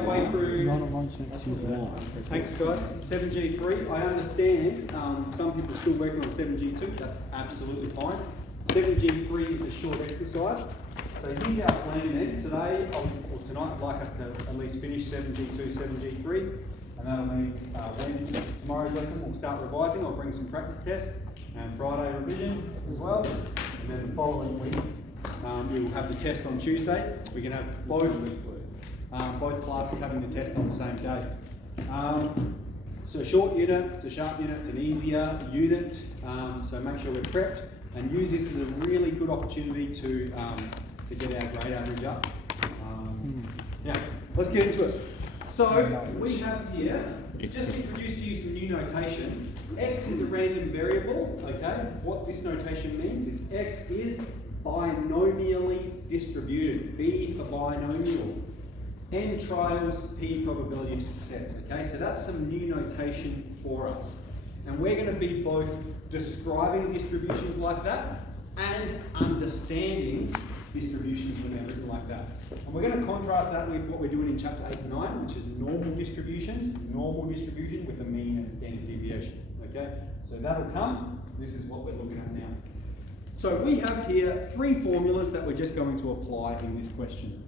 our way through. Thanks, guys. 7G.3. I understand some people are still working on 7G.2. That's absolutely fine. 7G.3 is a short exercise. So here's our plan then. Today, or tonight, I'd like us to at least finish 7G.2, 7G.3. And that'll mean when tomorrow's lesson we'll start revising. I'll bring some practice tests and Friday revision as well. And then the following week, we will have the test on Tuesday. We can have both classes having the test on the same day. So short unit, it's a sharp unit, it's an easier unit. So make sure we're prepped and use this as a really good opportunity to get our grade average up. Yeah, let's get into it. So we have here, just introduced to you some new notation. X is a random variable, okay? What this notation means is X is binomially distributed, B for binomial. N trials, P probability of success, okay? So that's some new notation for us. And we're going to be both describing distributions like that and understanding distributions when they're written like that. And we're going to contrast that with what we're doing in chapter 8 and 9, which is normal distributions, normal distribution with a mean and standard deviation, okay? So that'll come. This is what we're looking at now. So we have here three formulas that we're just going to apply in this question.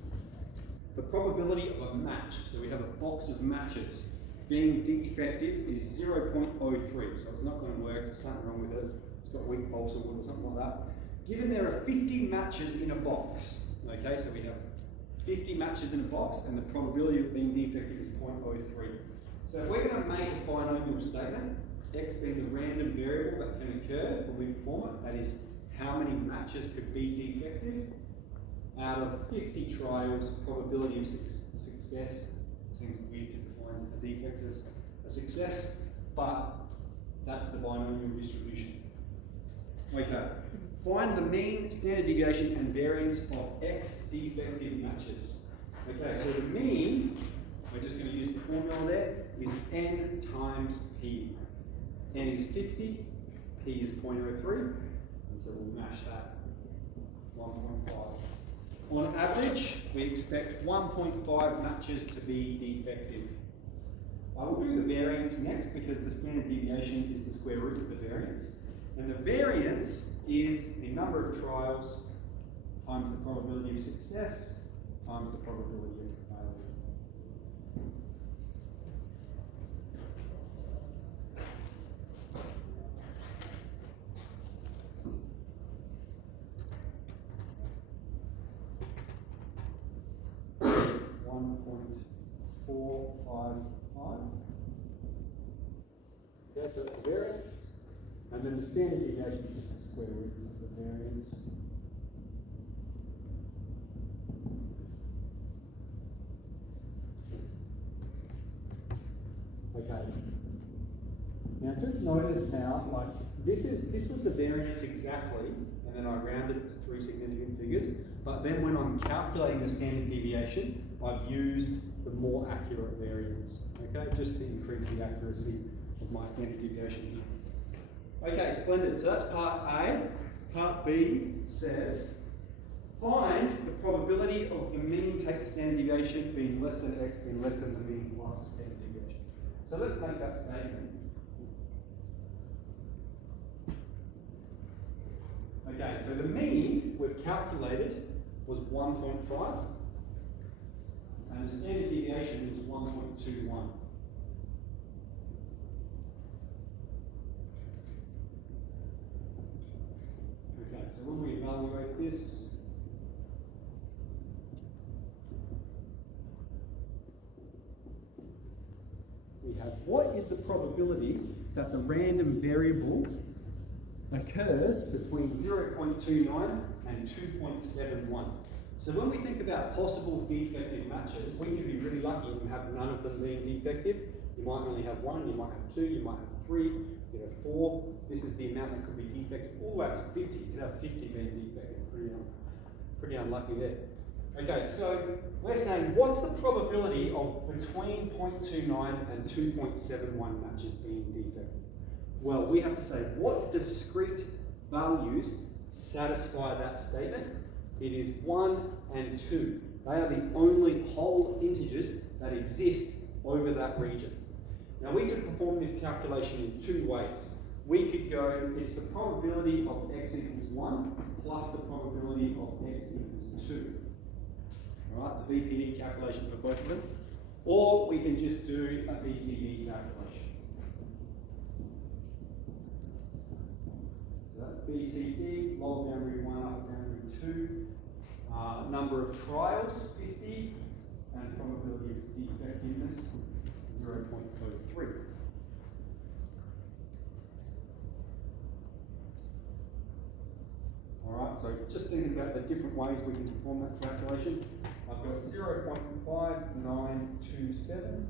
The probability of a match, so we have a box of matches, being defective is 0.03, so it's not going to work, there's something wrong with it, it's got weak balsa wood or something like that. Given there are 50 matches in a box, okay, so we have 50 matches in a box and the probability of being defective is 0.03. So if we're going to make a binomial statement, X being the random variable that can occur when we perform it, that is how many matches could be defective, out of 50 trials, probability of success, seems weird to define a defect as a success, but that's the binomial distribution. Okay, find the mean, standard deviation and variance of X defective matches. Okay, so the mean, we're just going to use the formula there, is N times P. N is 50, P is 0.03, and so we'll mash that 1.5. On average, we expect 1.5 matches to be defective. I will do the variance next because the standard deviation is the square root of the variance. And the variance is the number of trials times the probability of success times the probability of failure. Okay, so that's the variance, and then the standard deviation is just the square root of the variance. Okay. Now just notice how, like, this was the variance exactly, and then I rounded it to 3 significant figures, but then when I'm calculating the standard deviation, I've used the more accurate variance, okay, just to increase the accuracy of my standard deviation. Okay, splendid. So that's part A. Part B says, find the probability of the mean take the standard deviation being less than X being less than the mean plus the standard deviation. So let's make that statement. Okay, so the mean we've calculated was 1.5. And the standard deviation is 1.21. Okay, so when we evaluate this, we have what is the probability that the random variable occurs between 0.29 and 2.71. So when we think about possible defective matches, we can be really lucky and have none of them being defective. You might only have 1, you might have 2, you might have 3, you have 4. This is the amount that could be defective, all the way up to 50. You could have 50 being defective. Pretty unlucky there. Okay, so we're saying what's the probability of between 0.29 and 2.71 matches being defective? Well, we have to say what discrete values satisfy that statement. It is 1 and 2. They are the only whole integers temperatures that exist over that region. Now we could perform this calculation in two ways. We could go, it's the probability of x equals 1 plus the probability of x equals 2. All right, the VPD calculation for both of them. Or we can just do a BCD calculation. So that's BCD, log boundary 1 up boundary 2. Number of trials, 50, and probability of defectiveness, 0.03. Alright, so just thinking about the different ways we can perform that calculation. I've got 0.5927,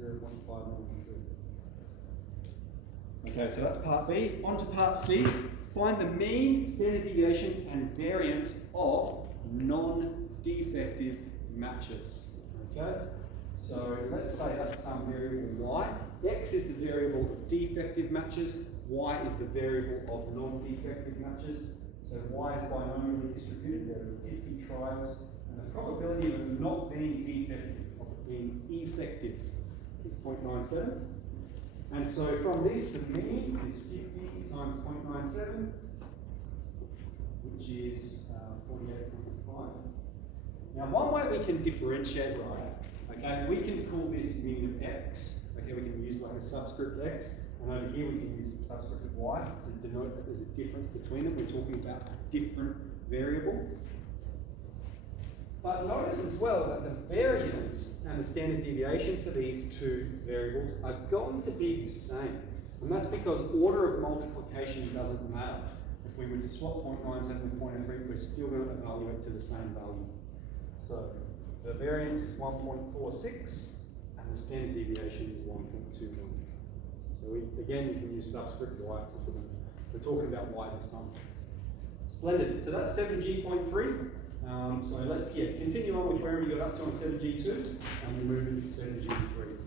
0.592. Okay, so that's part B. On to part C. Find the mean, standard deviation, and variance of non-defective matches. Okay, so let's say that's some variable y. X is the variable of defective matches. Y is the variable of non-defective matches. So y is binomially distributed. There are 50 trials, and the probability of it not being defective, of it being effective, is 0.97. And so from this, the mean is 50 times 0.97, which is 48.5. Now, one way we can differentiate, right? Okay, we can call this mean of x. Okay, we can use like a subscript x, and over here we can use a subscript of y to denote that there's a difference between them. We're talking about a different variable. But notice as well that the variance and the standard deviation for these two variables are going to be the same. And that's because order of multiplication doesn't matter. If we were to swap 0.97 with 0.03, we're still going to evaluate to the same value. So the variance is 1.46 and the standard deviation is 1.21. So again, you can use subscript y for them. We're talking about y this time. Splendid. So that's 7G.3. So let's continue on with where we got up to on 7G2 and we move into 7G3.